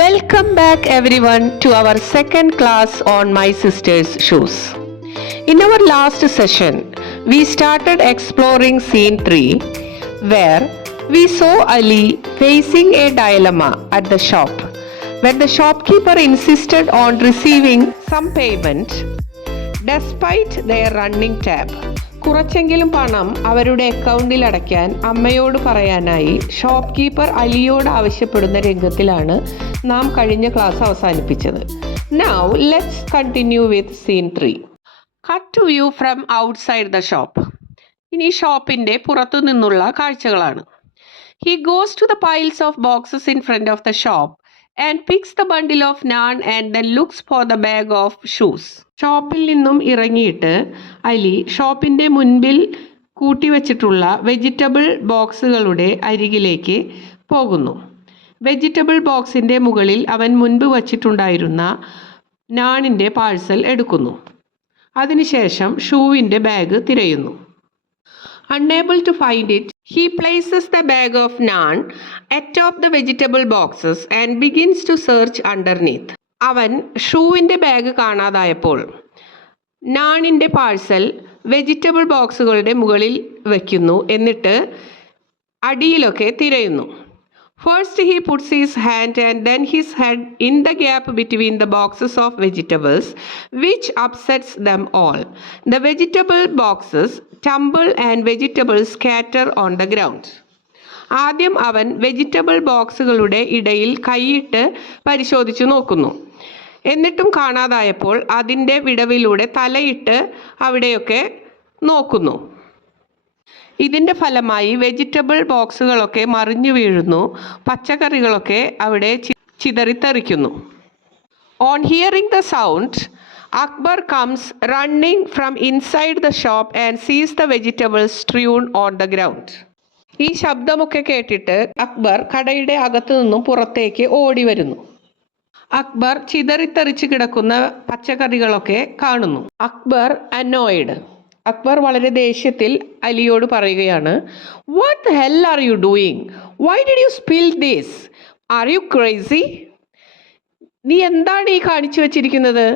Welcome back everyone to our second class on My Sister's Shoes. In our last session, we started exploring scene 3 where we saw Ali facing a dilemma at the shop when the shopkeeper insisted on receiving some payment despite their running tab. കുറച്ചെങ്കിലും പണം അവരുടെ അക്കൗണ്ടിൽ അടയ്ക്കാൻ അമ്മയോട് പറയാനായി shop keeper അലിയോട് ആവശ്യപ്പെടുന്ന രംഗത്തിലാണ് നാം കഴിഞ്ഞ ക്ലാസ് അവസാനിപ്പിച്ചത്. Now let's continue with scene 3. Cut to view from outside the shop. ഇനി ഷോപ്പിന്റെ പുറത്തു നിന്നുള്ള കാഴ്ചകളാണ്. He goes to the piles of boxes in front of the shop and picks the bundle of naan and then looks for the bag of shoes. ഷോപ്പിൽ നിന്നും ഇറങ്ങിയിട്ട് അലി ഷോപ്പിന്റെ മുൻപിൽ കൂട്ടിവെച്ചിട്ടുള്ള വെജിറ്റബിൾ ബോക്സുകളുടെ അരികിലേക്ക് പോകുന്നു. വെജിറ്റബിൾ ബോക്സിന്റെ മുകളിൽ അവൻ മുൻപ് വച്ചിട്ടുണ്ടായിരുന്ന നാണിന്റെ പാഴ്സൽ എടുക്കുന്നു. അതിനുശേഷം ഷൂവിന്റെ ബാഗ് തിരയുന്നു. Unable to find it, he places the bag of naan atop the vegetable boxes and begins to search underneath. അവൻ ഷൂവിൻ്റെ ബാഗ് കാണാതായപ്പോൾ നാണിൻ്റെ പാഴ്സൽ വെജിറ്റബിൾ ബോക്സുകളുടെ മുകളിൽ വയ്ക്കുന്നു. എന്നിട്ട് അടിയിലൊക്കെ തിരയുന്നു. First he puts his hand and then his head in the gap between the boxes of vegetables, which upsets them all. The vegetable boxes tumble and vegetables scatter on the ground. ആദ്യം അവൻ vegetable ബോക്സുകളുടെ ഇടയിൽ കൈയിട്ട് പരിശോധിച്ചു നോക്കുന്നു. എന്നിട്ടും കാണാതായപ്പോൾ അതിൻ്റെ വിടവിലൂടെ തലയിട്ട് അവിടെയൊക്കെ നോക്കുന്നു. ഇതിൻ്റെ ഫലമായി വെജിറ്റബിൾ ബോക്സുകളൊക്കെ മറിഞ്ഞു വീഴുന്നു. പച്ചക്കറികളൊക്കെ അവിടെ ചിതറിത്തെറിക്കുന്നു. On hearing the sound, Akbar comes running from inside the shop and sees the vegetables strewn on the ground. ഈ ശബ്ദമൊക്കെ കേട്ടിട്ട് അക്ബർ കടയുടെ അകത്തു നിന്നും പുറത്തേക്ക് ഓടി വരുന്നു. അക്ബർ ചിതറിത്തെറിച്ച് കിടക്കുന്ന പച്ചക്കറികളൊക്കെ കാണുന്നു. അക്ബർ അനോയിഡ്. അക്ബർ വളരെ ദേഷ്യത്തിൽ അലിയോട് പറയുകയാണ്, What the hell are you doing? Why did you spill this? Are you crazy? നീ എന്താണ് ഈ കാണിച്ചു വെച്ചിരിക്കുന്നത്?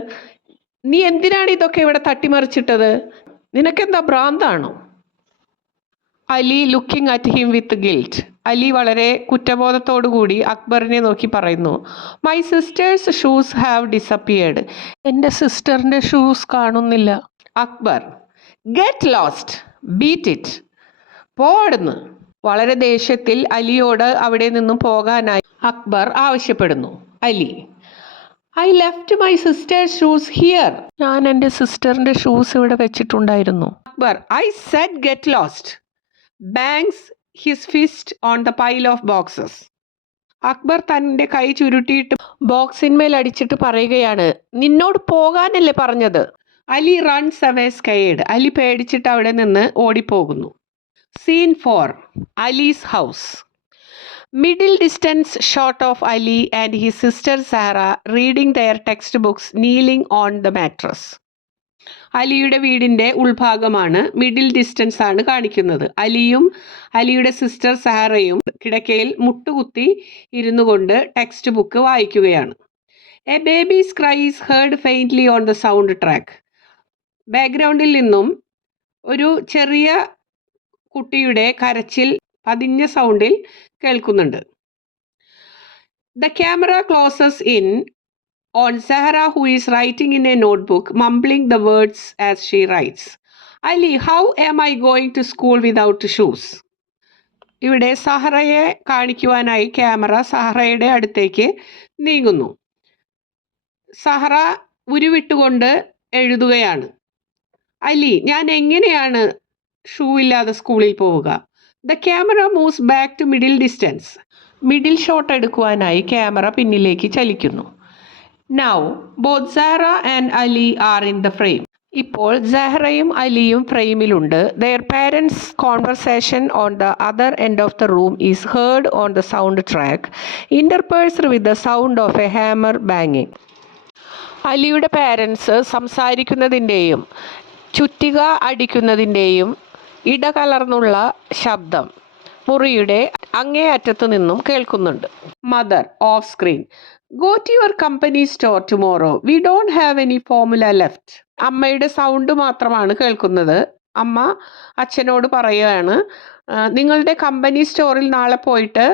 നീ എന്തിനാണ് ഇതൊക്കെ ഇവിടെ തട്ടിമറിച്ചിട്ടത്? നിനക്കെന്താ ഭ്രാന്താണോ? Ali looking at him with guilt. Ali വളരെ കുറ്റബോധത്തോടു കൂടി അക്ബറിനെ നോക്കി പറയുന്നു, my sister's shoes have disappeared. എൻ്റെ സിസ്റ്ററിൻ്റെ ഷൂസ് കാണുന്നില്ല. Akbar, get lost, beat it, പോടുന്നു. വളരെ ദേഷ്യത്തിൽ അലിയോട് അവിടെ നിന്നും പോകാനായി അക്ബർ ആവശ്യപ്പെടുന്നു. Ali, I left my sister's shoes here. ഞാൻ എൻ്റെ സിസ്റ്ററിൻ്റെ ഷൂസ് ഇവിടെ വെച്ചിട്ടുണ്ടായിരുന്നു. Akbar, I said get lost. Bangs his fist on the pile of boxes. Akbar തൻ്റെ കൈ ചുരുട്ടിയിട്ട് ബോക്സിന്മേൽ അടിച്ചിട്ട് പറയുകയാണ്, നിന്നോട് പോകാനല്ലേ പറഞ്ഞത്. Ali runs away scared. Ali പേടിച്ചിട്ട് അവിടെ നിന്ന് ഓടിപ്പോകുന്നു. Scene 4, Ali's house. Middle distance shot of Ali and his sister Sahra reading their textbooks kneeling on the mattress. അലിയുടെ വീടിൻ്റെ ഉൾഭാഗമാണ്. മിഡിൽ ഡിസ്റ്റൻസ് ആണ് കാണിക്കുന്നത്. അലിയും അലിയുടെ സിസ്റ്റർ സഹാറയും കിടക്കയിൽ മുട്ടുകുത്തി ഇരുന്നു കൊണ്ട് ടെക്സ്റ്റ് ബുക്ക് വായിക്കുകയാണ്. A baby's cry is heard faintly on the sound track. ബാക്ക്ഗ്രൗണ്ടിൽ നിന്നും ഒരു ചെറിയ കുട്ടിയുടെ കരച്ചിൽ പതിഞ്ഞ സൗണ്ടിൽ കേൾക്കുന്നുണ്ട്. The camera closes in on Sahra, who is writing in a notebook, mumbling the words as she writes. Ali, how am I going to school without shoes? ഇവിടെ സഹറയെ കാണിക്കുവാനായി ക്യാമറ സഹറയുടെ അടുത്തേക്ക് നീങ്ങുന്നു. സഹറ ഉരുവിട്ടുകൊണ്ട് എഴുതുകയാണ്, അലി, ഞാൻ എങ്ങനെയാണ് ഷൂ ഇല്ലാതെ സ്കൂളിൽ പോവുക? The camera moves back to middle distance. Middle shot എടുക്കുവാനായി ക്യാമറ പിന്നിലേക്ക് ചലിക്കുന്നു. Now, both Zahra and Ali are in the frame. ഇപ്പോൾ സഹറയും അലിയും ഫ്രെയിമിലുണ്ട്. Their parents' conversation on the other end of the room is heard on the soundtrack, interspersed with the sound of a hammer banging. അലിയുടെ parents സംസാരിക്കുന്നതിൻ്റെയും ചുറ്റിക അടിക്കുന്നതിൻ്റെയും ഇടകലർന്നുള്ള ശബ്ദം മുറിയുടെ അങ്ങേ അറ്റത്തു നിന്നും കേൾക്കുന്നുണ്ട്. Mother off screen. Go to your company store tomorrow. We don't have any formula left. അമ്മയുടെ സൗണ്ട് മാത്രമാണ് കേൾക്കുന്നത്. അമ്മ അച്ഛനോട് പറയുകയാണ്, നിങ്ങളുടെ കമ്പനി സ്റ്റോറിൽ നാളെ പോയിട്ട്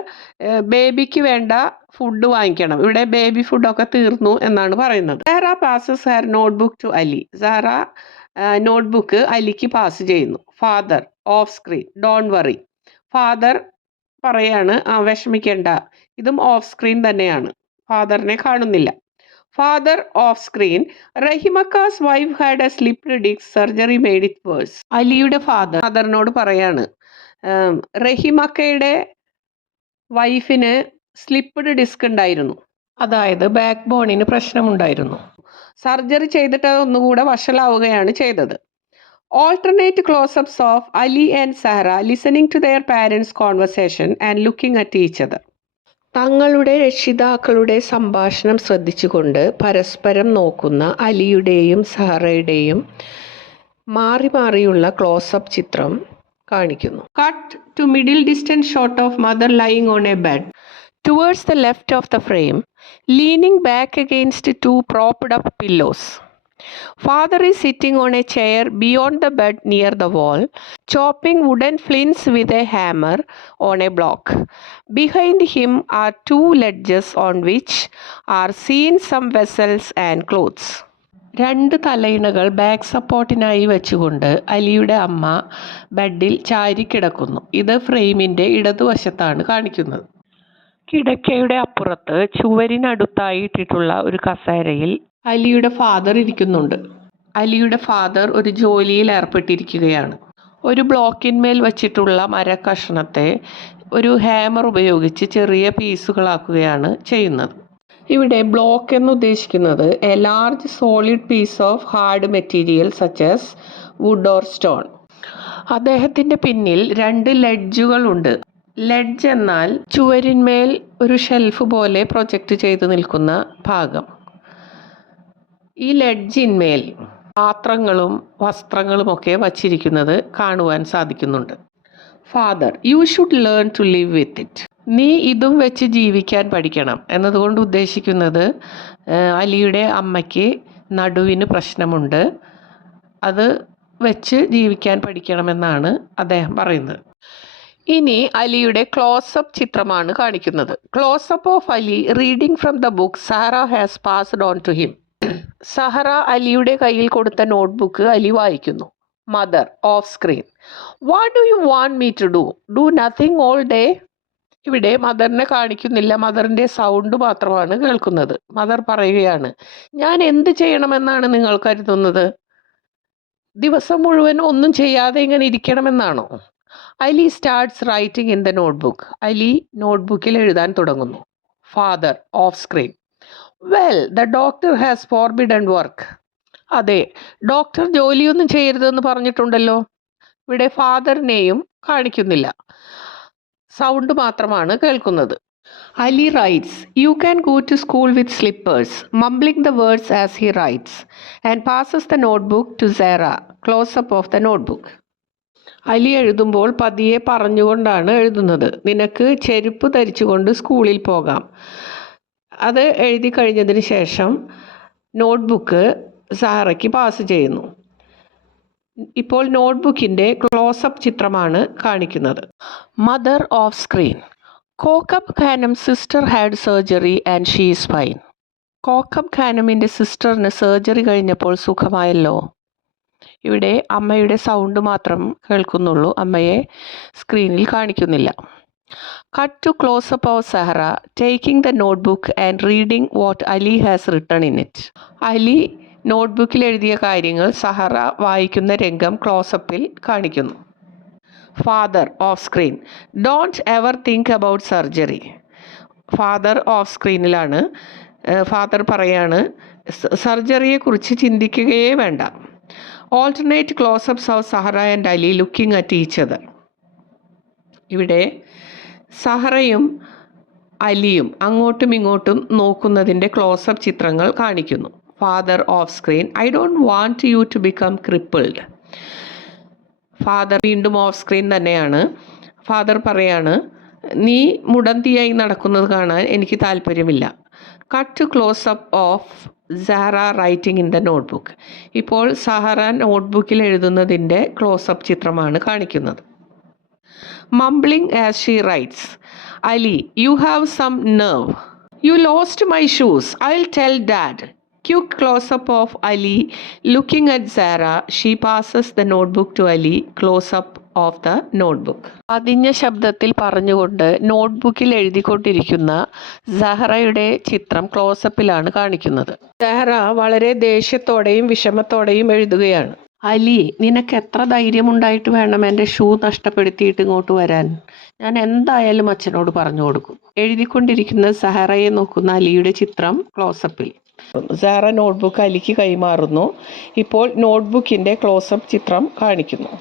ബേബിക്ക് വേണ്ട ഫുഡ് വാങ്ങിക്കണം. ഇവിടെ ബേബി ഫുഡൊക്കെ തീർന്നു എന്നാണ് പറയുന്നത്. Sara passes her notebook to Ali. Sara notebook അലിക്ക് പാസ് ചെയ്യുന്നു. Father off screen, don't worry. Father പറയാണ്, വിഷമിക്കേണ്ട, ഇതും ഓഫ് സ്ക്രീൻ തന്നെയാണ്, ഫാദറിനെ കാണുന്നില്ല. ഫാദർ ഓഫ് സ്ക്രീൻ, റഹിമക്കാസ് wife had a slipped disc, surgery made it worse. അലിയുടെ ഫാദറിനോട് പറയാണ്, റഹിമക്കയുടെ വൈഫിന് സ്ലിപ്ഡ് ഡിസ്ക് ഉണ്ടായിരുന്നു, അതായത് ബാക്ക് ബോണിന് പ്രശ്നമുണ്ടായിരുന്നു. സർജറി ചെയ്തിട്ട് അതൊന്നുകൂടെ വഷളാവുകയാണ് ചെയ്തത്. Alternate closeups of Ali and Sara listening to their parents conversation and looking at each other. തങ്ങളുടെ രക്ഷിതാക്കളുടെ സംഭാഷണം ശ്രദ്ധിച്ചുകൊണ്ട് പരസ്പരം നോക്കുന്ന അലിയുടെയും സാറയുടെയും മാറി മാറിയുള്ള ക്ലോസപ്പ് ചിത്രം കാണിക്കുന്നു. Cut to middle distance shot of mother lying on a bed. Towards the left of the frame, leaning back against two propped up pillows. Father is sitting on a chair beyond the bed near the wall, chopping wooden flints with a hammer on a block. Behind him are two ledges on which are seen some vessels and clothes. രണ്ട് തലയിണകൾ back സപ്പോർട്ടിനായി വെച്ചുകൊണ്ട് അലിയുടെ അമ്മ ബെഡിൽ ചാരിക്കിടക്കുന്നു. ഇത് ഫ്രെയിമിൻ്റെ ഇടതുവശത്താണ് കാണിക്കുന്നത്. കിടക്കയുടെ അപ്പുറത്ത് ചുവരിനടുത്തായി ഇട്ടിട്ടുള്ള ഒരു കസേരയിൽ അലിയുടെ ഫാദർ ഇരിക്കുന്നുണ്ട്. അലിയുടെ ഫാദർ ഒരു ജോലിയിൽ ഏർപ്പെട്ടിരിക്കുകയാണ്. ഒരു ബ്ലോക്കിന്മേൽ വച്ചിട്ടുള്ള മരക്കഷ്ണത്തെ ഒരു ഹാമർ ഉപയോഗിച്ച് ചെറിയ പീസുകളാക്കുകയാണ് ചെയ്യുന്നത്. ഇവിടെ ബ്ലോക്ക് എന്ന് ഉദ്ദേശിക്കുന്നത് a large solid piece of hard material such as wood or stone. അദ്ദേഹത്തിൻ്റെ പിന്നിൽ രണ്ട് ലെഡ്ജുകളുണ്ട്. ലെഡ്ജ് എന്നാൽ ചുവരിന്മേൽ ഒരു ഷെൽഫ് പോലെ പ്രൊജക്റ്റ് ചെയ്ത് നിൽക്കുന്ന ഭാഗം. ഈ ലെഡ്ജിന്മേൽ പാത്രങ്ങളും വസ്ത്രങ്ങളുമൊക്കെ വച്ചിരിക്കുന്നത് കാണുവാൻ സാധിക്കുന്നുണ്ട്. Father, you should learn to live with it. നീ ഇതും വെച്ച് ജീവിക്കാൻ പഠിക്കണം എന്നതുകൊണ്ട് ഉദ്ദേശിക്കുന്നത് അലിയുടെ അമ്മയ്ക്ക് നടുവിന് പ്രശ്നമുണ്ട്, അത് വെച്ച് ജീവിക്കാൻ പഠിക്കണമെന്നാണ് അദ്ദേഹം പറയുന്നത്. ഇനി അലിയുടെ ക്ലോസപ്പ് ചിത്രമാണ് കാണിക്കുന്നത്. Close up off Ali reading from the book Sara has passed on to him. Zahra അലിയുടെ കയ്യിൽ കൊടുത്ത നോട്ട്ബുക്ക് അലി വായിക്കുന്നു. Mother off screen, what do you want me to do? Do nothing all day. ഇവിടെ മദറിനെ കാണിക്കുന്നില്ല, മദറിൻ്റെ sound മാത്രമാണ് കേൾക്കുന്നത്. Mother പറയുകയാണ്, ഞാൻ എന്ത് ചെയ്യണമെന്നാണ് നിങ്ങൾ കരുതുന്നത്? ദിവസം മുഴുവൻ ഒന്നും ചെയ്യാതെ ഇങ്ങനെ ഇരിക്കണമെന്നാണോ? Ali starts writing in the notebook. Ali നോട്ട്ബുക്കിൽ എഴുതാൻ തുടങ്ങുന്നു. Father off screen, well the doctor has forbidden work. അതെ, ഡോക്ടർ ജോലിയൊന്നും ചെയ്യരുതെന്ന് പറഞ്ഞിട്ടുണ്ടല്ലോ. ഇവിടെ ഫാദറിനെയും കാണിക്കുന്നില്ല, സൗണ്ട് മാത്രമാണ് കേൾക്കുന്നത്. Ali writes, you can go to school with slippers, mumbling the words as he writes and passes the notebook to Sara. Closeup of the notebook. Ali എഴുതുമ്പോൾ പതിയെ പറഞ്ഞുകൊണ്ടാണ് എഴുതുന്നത്. നിനക്ക് ചെരുപ്പ് ധരിച്ചുകൊണ്ട് സ്കൂളിൽ പോകാം. അത് എഴുതി കഴിഞ്ഞതിന് ശേഷം നോട്ട്ബുക്ക് സാറയ്ക്ക് പാസ് ചെയ്യുന്നു. ഇപ്പോൾ നോട്ട്ബുക്കിൻ്റെ ക്ലോസപ്പ് ചിത്രമാണ് കാണിക്കുന്നത്. Mother off screen, Kokab Khanum sister had surgery and she is fine. Kokab ഖാനമിൻ്റെ സിസ്റ്ററിന് സർജറി കഴിഞ്ഞപ്പോൾ സുഖമായല്ലോ. ഇവിടെ അമ്മയുടെ സൗണ്ട് മാത്രം കേൾക്കുന്നുള്ളൂ, അമ്മയെ സ്ക്രീനിൽ കാണിക്കുന്നില്ല. Cut to closeup of Sahra taking the notebook and reading what Ali has written in it. Ali നോട്ട്ബുക്കിൽ എഴുതിയ കാര്യങ്ങൾ സഹറ വായിക്കുന്ന രംഗം ക്ലോസപ്പിൽ കാണിക്കുന്നു. Father off screen, don't ever think about surgery. Father off സ്ക്രീനിലാണ്. ഫാദർ പറയാണ്, സർജറിയെക്കുറിച്ച് ചിന്തിക്കുകയേ വേണ്ട. Alternate closeups of Sahra and Ali looking at each other. ഇവിടെ സഹറയും അലിയും അങ്ങോട്ടും ഇങ്ങോട്ടും നോക്കുന്നതിൻ്റെ ക്ലോസപ്പ് ചിത്രങ്ങൾ കാണിക്കുന്നു. Father off screen, I don't want you to become crippled. Father വീണ്ടും ഓഫ് സ്ക്രീൻ തന്നെയാണ്. ഫാദർ പറയാണ്, നീ മുടന്തിയായി നടക്കുന്നത് കാണാൻ എനിക്ക് താല്പര്യമില്ല. Cut to close-up of Zahra writing in the notebook. ഇപ്പോൾ സഹറ നോട്ട്ബുക്കിൽ എഴുതുന്നതിൻ്റെ ക്ലോസപ്പ് ചിത്രമാണ് കാണിക്കുന്നത്. Mumbling as she writes, Ali, you have some nerve. You lost my shoes. I'll tell Dad. Quick close-up of Ali looking at Zahra. She passes the notebook to Ali. Close-up of the notebook. പതിഞ്ഞ ശബ്ദത്തിൽ പറഞ്ഞുകൊണ്ട് നോട്ട്ബുക്കിൽ എഴുതിക്കൊണ്ടിരിക്കുന്ന സഹറയുടെ ചിത്രം ക്ലോസപ്പിലാണ് കാണിക്കുന്നത്. സഹറ വളരെ ദേഷ്യത്തോടെയും വിഷമത്തോടെയും എഴുതുകയാണ്. അലി, നിനക്ക് എത്ര ധൈര്യമുണ്ടായിട്ട് വേണം എൻ്റെ ഷൂ നഷ്ടപ്പെടുത്തിയിട്ട് ഇങ്ങോട്ട് വരാൻ? ഞാൻ എന്തായാലും അച്ഛനോട് പറഞ്ഞു കൊടുക്കും. എഴുതിക്കൊണ്ടിരിക്കുന്ന സഹറയെ നോക്കുന്ന അലിയുടെ ചിത്രം ക്ലോസപ്പിൽ. സഹറ നോട്ട്ബുക്ക് അലിക്ക് കൈമാറുന്നു. ഇപ്പോൾ നോട്ട്ബുക്കിൻ്റെ ക്ലോസപ്പ് ചിത്രം കാണിക്കുന്നു.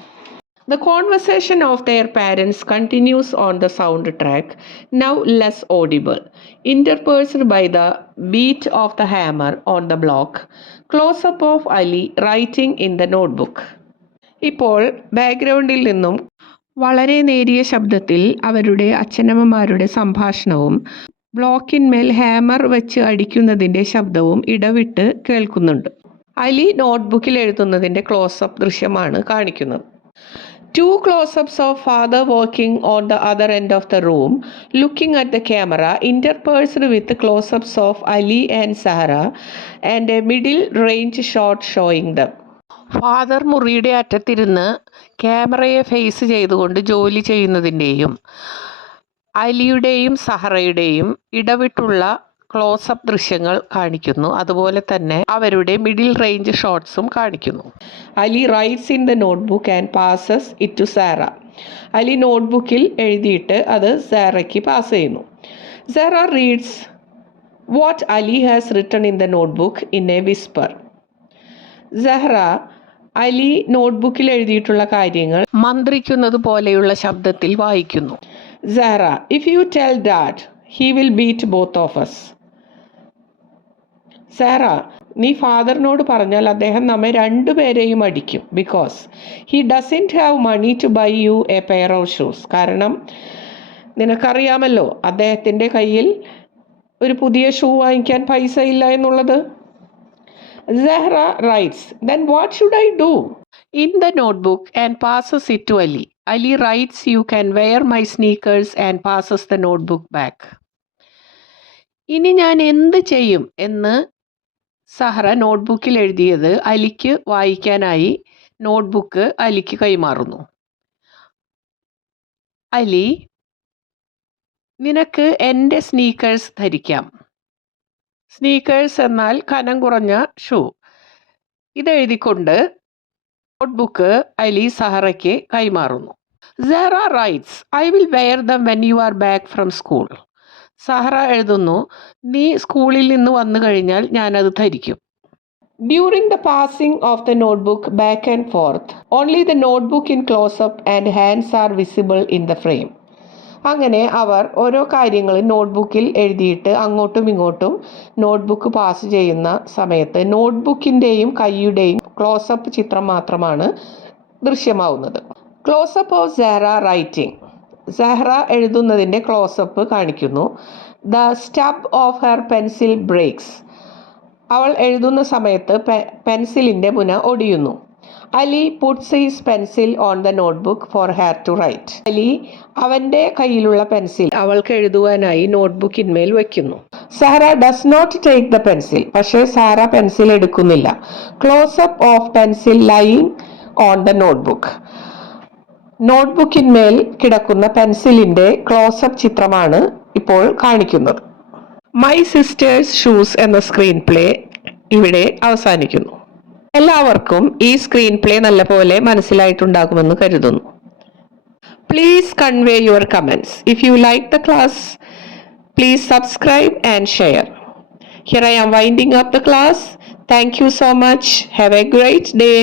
The conversation of their parents continues on the soundtrack, now less audible, interspersed by the beat of the hammer on the block. Close-up of Ali writing in the notebook. ഇപ്പോൾ ബാക്ക്ഗ്രൗണ്ടിൽ നിന്നും വളരെ നേരിയ ശബ്ദത്തിൽ അവരുടെ അച്ഛനമ്മമാരുടെ സംഭാഷണവും ബ്ലോക്കിന്മേൽ ഹാമർ വെച്ച് അടിക്കുന്നതിൻ്റെ ശബ്ദവും ഇടവിട്ട് കേൾക്കുന്നുണ്ട്. അലി നോട്ട്ബുക്കിൽ എഴുതുന്നതിൻ്റെ ക്ലോസപ്പ് ദൃശ്യമാണ് കാണിക്കുന്നത്. Two close-ups of father walking on the other end of the room, looking at the camera, interspersed with close-ups of Ali and Zahra, and a middle-range shot showing them. Father മുറിയുടെ അറ്റത്തിരുന്ന് ക്യാമറയെ face ചെയ്തുകൊണ്ട് ജോലി ചെയ്യുന്നതിൻ്റെയും അലിയുടെയും സഹറയുടെയും ഇടവിട്ടുള്ള close-up ദൃശ്യങ്ങൾ കാണിക്കുന്നു. അതുപോലെ തന്നെ അവരുടെ middle range ഷോട്ട്സും കാണിക്കുന്നു. Ali writes in the notebook and passes it to Sara. Ali നോട്ട്ബുക്കിൽ എഴുതിയിട്ട് അത് സാറയ്ക്ക് പാസ് ചെയ്യുന്നു. Sara reads what Ali has written in the notebook in a whisper. Sahra Ali നോട്ട്ബുക്കിൽ എഴുതിയിട്ടുള്ള കാര്യങ്ങൾ മന്ത്രിക്കുന്നത് പോലെയുള്ള ശബ്ദത്തിൽ വായിക്കുന്നു. Sahra, if you tell dad he will beat both of us. Sara, നീ ഫാദറിനോട് പറഞ്ഞാൽ അദ്ദേഹം നമ്മെ രണ്ടുപേരെയും അടിക്കും. Because he doesn't have money to buy you A pair of shoes. കാരണം നിനക്കറിയാമല്ലോ അദ്ദേഹത്തിൻ്റെ കയ്യിൽ ഒരു പുതിയ ഷൂ വാങ്ങിക്കാൻ പൈസ ഇല്ല എന്നുള്ളത്. Zahra rights, then what should I do? In the notebook and passes it to Ali. Ali writes, you can wear my sneakers and passes the notebook back. ഇനി ഞാൻ എന്ത് ചെയ്യും എന്ന് സഹറ നോട്ട്ബുക്കിൽ എഴുതിയത് അലിക്ക് വായിക്കാനായി നോട്ട്ബുക്ക് അലിക്ക് കൈമാറുന്നു. അലി, നിനക്ക് എൻ്റെ സ്നീക്കേഴ്സ് ധരിക്കാം. സ്നീക്കേഴ്സ് എന്നാൽ കനം കുറഞ്ഞ ഷൂ. ഇതെഴുതിക്കൊണ്ട് നോട്ട്ബുക്ക് അലി സഹറയ്ക്ക് കൈമാറുന്നു. Sahra writes, I will wear them when you are back from school. Sahra എഴുതുന്നു, നീ സ്കൂളിൽ നിന്ന് വന്നു കഴിഞ്ഞാൽ ഞാനത് ധരിക്കും. During the passing of the notebook back and forth, only the notebook in closeup and hands are visible in the frame. അങ്ങനെ അവർ ഓരോ കാര്യങ്ങൾ നോട്ട്ബുക്കിൽ എഴുതിയിട്ട് അങ്ങോട്ടും ഇങ്ങോട്ടും നോട്ട്ബുക്ക് പാസ് ചെയ്യുന്ന സമയത്ത് നോട്ട്ബുക്കിൻ്റെയും കൈയുടെയും ക്ലോസപ്പ് ചിത്രം മാത്രമാണ് ദൃശ്യമാവുന്നത്. Closeup of Sahra writing. Sahra എഴുതുന്നതിൻ്റെ ക്ലോസപ്പ് കാണിക്കുന്നു. The stub of her pencil breaks. അവൾ എഴുതുന്ന സമയത്ത് പെൻസിലിൻ്റെ മുന ഒടിയുന്നു. Ali puts his pencil on the notebook for her to write. Ali അവൻ്റെ കയ്യിലുള്ള പെൻസിൽ അവൾക്ക് എഴുതുവാനായി നോട്ട്ബുക്കിന്മേൽ വയ്ക്കുന്നു. Sahra does not take the pencil. പക്ഷേ സഹറ പെൻസിൽ എടുക്കുന്നില്ല. Closeup of pencil lying on the notebook. നോട്ട്ബുക്കിന്മേൽ കിടക്കുന്ന പെൻസിലിൻ്റെ ക്ലോസപ്പ് ചിത്രമാണ് ഇപ്പോൾ കാണിക്കുന്നത്. മൈ സിസ്റ്റേഴ്സ് ഷൂസ് എന്ന സ്ക്രീൻ പ്ലേ ഇവിടെ അവസാനിക്കുന്നു. എല്ലാവർക്കും ഈ സ്ക്രീൻ പ്ലേ നല്ലപോലെ മനസ്സിലായിട്ടുണ്ടാകുമെന്ന് കരുതുന്നു. Please convey your comments. If you like the class, please subscribe and share. Here I am winding up the class. Thank you so much. Have a great day.